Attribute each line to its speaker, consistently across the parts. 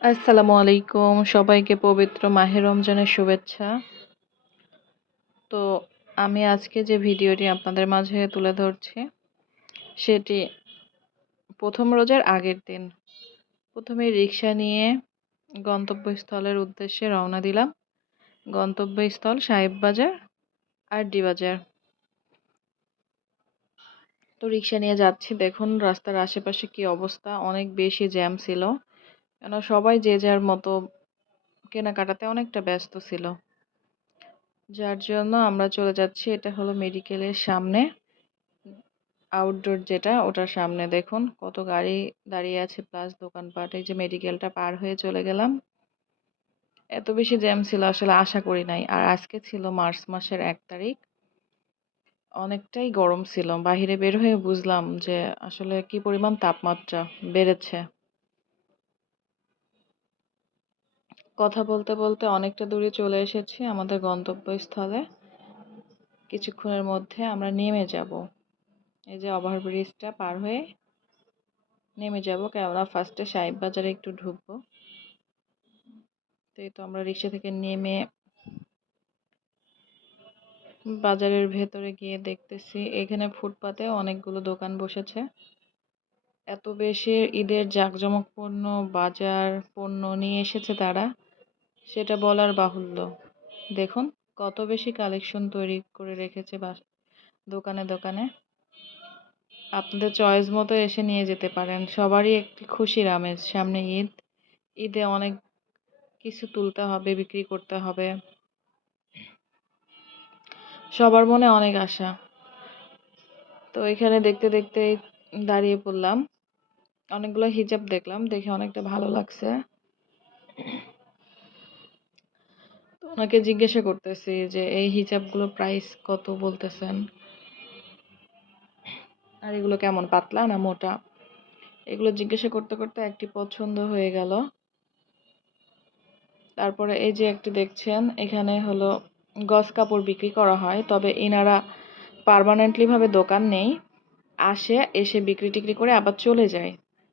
Speaker 1: আসসালামু আলাইকুম। সবাইকে পবিত্র মাহে রমজানের শুভেচ্ছা। তো আমি আজকে যে ভিডিওটি আপনাদের মাঝে তুলে ধরছি, সেটি প্রথম রোজার আগের দিন। প্রথমে রিক্সা নিয়ে গন্তব্যস্থলের উদ্দেশ্যে রওনা দিলাম। গন্তব্যস্থল সাহেব বাজার আর ডি বাজার তো রিক্সা নিয়ে যাচ্ছি। দেখুন, রাস্তার আশেপাশে কি অবস্থা? অনেক বেশি জ্যাম ছিল। কেন সবাই যে যার মতো কেনাকাটাতে অনেকটা ব্যস্ত ছিল। যার জন্য আমরা চলে যাচ্ছি, এটা হলো মেডিকেলের সামনে। আউটডোর যেটা, ওটার সামনে দেখুন, কত গাড়ি দাঁড়িয়ে আছে প্লাস দোকানপাট, এই যে মেডিকেলটা পার হয়ে চলে গেলাম। এত বেশি জ্যাম ছিল, আসলে আশা করি নাই। আর আজকে ছিল মার্চ মাসের এক তারিখ। অনেকটাই গরম ছিল, বাহিরে বের হয়ে বুঝলাম যে আসলে কি পরিমাণ তাপমাত্রা বেড়েছে। কথা বলতে বলতে অনেকটা দূরে চলে এসেছি আমাদের গন্তব্যস্থলে। কিছুক্ষণের মধ্যে আমরা নেমে যাব। এই যে ওভারব্রিজটা পার হয়ে নেমে যাব। কেননা ফার্স্টে সাহেব বাজারে একটু ঢুকবো। তো এই তো আমরা রিক্সা থেকে নেমে বাজারের ভেতরে গিয়ে দেখতেছি, এখানে ফুটপাতে অনেকগুলো দোকান বসেছে। এত বেশি ঈদের জাঁকজমকপূর্ণ বাজার পণ্য নিয়ে এসেছে তারা। সেটা বলার বাহুল্য। দেখুন, কত বেশি কালেকশন তৈরি করে রেখেছে দোকানে দোকানে। আপনাদের চয়েস মতো এসে নিয়ে যেতে পারেন। সবারই একটি খুশির আমেজ। সামনে ঈদ, ঈদে অনেক কিছু তুলতে হবে, বিক্রি করতে হবে। সবার মনে অনেক আশা। তো এখানে দেখতে দেখতে দাঁড়িয়ে পড়লাম। অনেকগুলো হিজাব দেখলাম, দেখে অনেকটা ভালো লাগছে। ওনাকে জিজ্ঞাসা করতেছি যে, এই হিজাবগুলো প্রাইস কত বলতেছেন? আর এগুলো কেমন, পাতলা না মোটা? এগুলো জিজ্ঞাসা করতে করতে একটি পছন্দ হয়ে গেল। তারপরে এই যে একটি দেখছেন, এখানে হলো গস কাপড় বিক্রি করা হয়, তবে এনারা পারমানেন্টলিভাবে দোকান নেই, আসে, এসে বিক্রি টিক্রি করে আবার চলে যায়।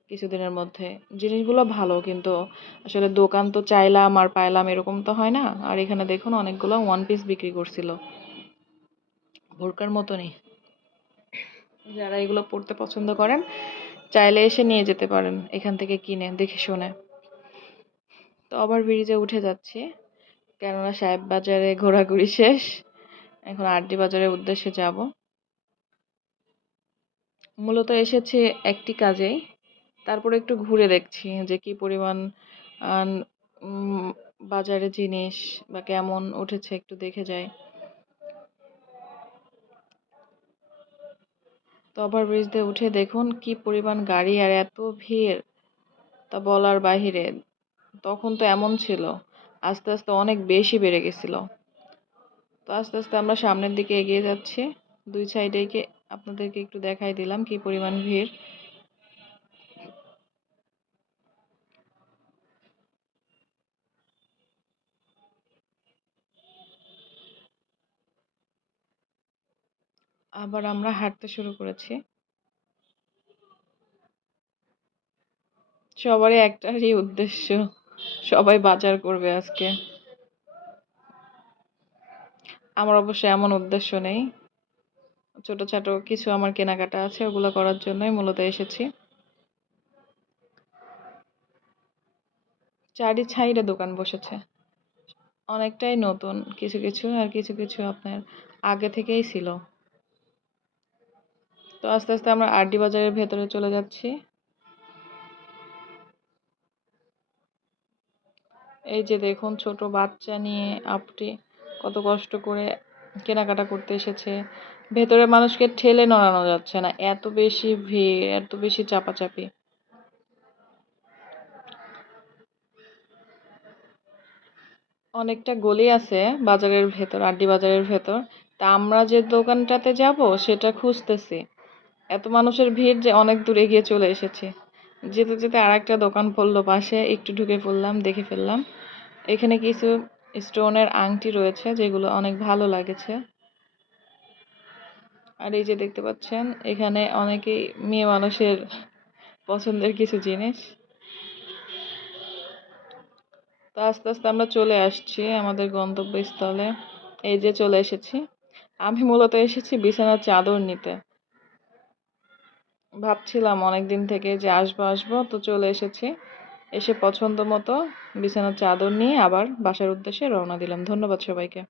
Speaker 1: কিছুদিনের মধ্যে। জিনিসগুলো ভালো, কিন্তু আসলে দোকান তো চাইলাম আর পাইলাম, এরকম তো হয় না। আর এখানে দেখুন, অনেকগুলো ওয়ান পিস বিক্রি করছিল। ভোরকার মতনই। যারা এগুলো পড়তে পছন্দ করেন, চাইলে এসে নিয়ে যেতে পারেন, এখান থেকে কিনে, দেখে শুনে। তো আবার ব্রিজে উঠে যাচ্ছি। কেননা সাহেব বাজারে ঘোরাঘুরি শেষ, এখন আরডি বাজারের উদ্দেশ্যে যাব। মূলত এসেছে একটি কাজেই। তারপরে একটু ঘুরে দেখছি যে কি পরিমাণ বাজারে জিনিস বা কেমন উঠেছে একটু দেখে যাই। তো ওভারব্রিজ দিয়ে উঠে দেখুন কি পরিমাণ গাড়ি আর এত ভিড়, তা বলার বাহিরে তখন তো এমন ছিল, আস্তে আস্তে অনেক বেশি বেড়ে গেছিল। তো আস্তে আস্তে আমরা সামনের দিকে এগিয়ে যাচ্ছি, দুই সাইডে আপনাদেরকে একটু দেখাই দিলাম কি পরিমাণ ভিড়। আবার আমরা হাঁটতে শুরু করেছি। সবারই একটারই উদ্দেশ্য, সবাই বাজার করবে আজকে। আমার অবশ্য এমন উদ্দেশ্য নেই। ছোট ছোট কিছু আমার কেনাকাটা আছে, ওগুলো করার জন্যই মূলত এসেছি। চারি ছাইরে দোকান বসেছে। অনেকটাই নতুন, কিছু কিছু আর কিছু কিছু আপনার আগে থেকেই ছিল। তো আস্তে আস্তে আমরা আরডি বাজারের ভেতরে চলে যাচ্ছি। এই যে দেখুন, ছোট বাচ্চা নিয়ে আপটি কত কষ্ট করে কেনাকাটা করতে এসেছে। ভেতরে মানুষকে ঠেলে নড়ানো যাচ্ছে না। এত বেশি ভিড়, এত বেশি চাপাচাপি। অনেকটা গলি আছে বাজারের ভেতর আড্ডি বাজারের ভেতর। তা আমরা যে দোকানটাতে যাব, সেটা খুঁজতেছি। এত মানুষের ভিড় যে অনেক দূরে গিয়ে চলে এসেছি। যেতে যেতে আর একটা দোকান পড়ল পাশে, একটু ঢুকে পড়লাম, দেখে ফেললাম। এখানে কিছু স্টোনের আংটি রয়েছে, যেগুলো অনেক ভালো লাগেছে। আর এই যে দেখতে পাচ্ছেন, এখানে অনেকেই মেয়ে মানুষের পছন্দের কিছু জিনিস। তো আস্তে আস্তে আমরা চলে আসছি আমাদের গন্তব্যস্থলে। এই যে চলে এসেছি। আমি মূলত এসেছি বিছানার চাদর নিতে। ভাবছিলাম অনেক দিন থেকে যে আসব আসব, তো চলে এসেছি। এসে পছন্দ মতো বিছানার চাদর নিয়ে আবার বাসার উদ্দেশ্যে রওনা দিলাম। ধন্যবাদ সবাইকে।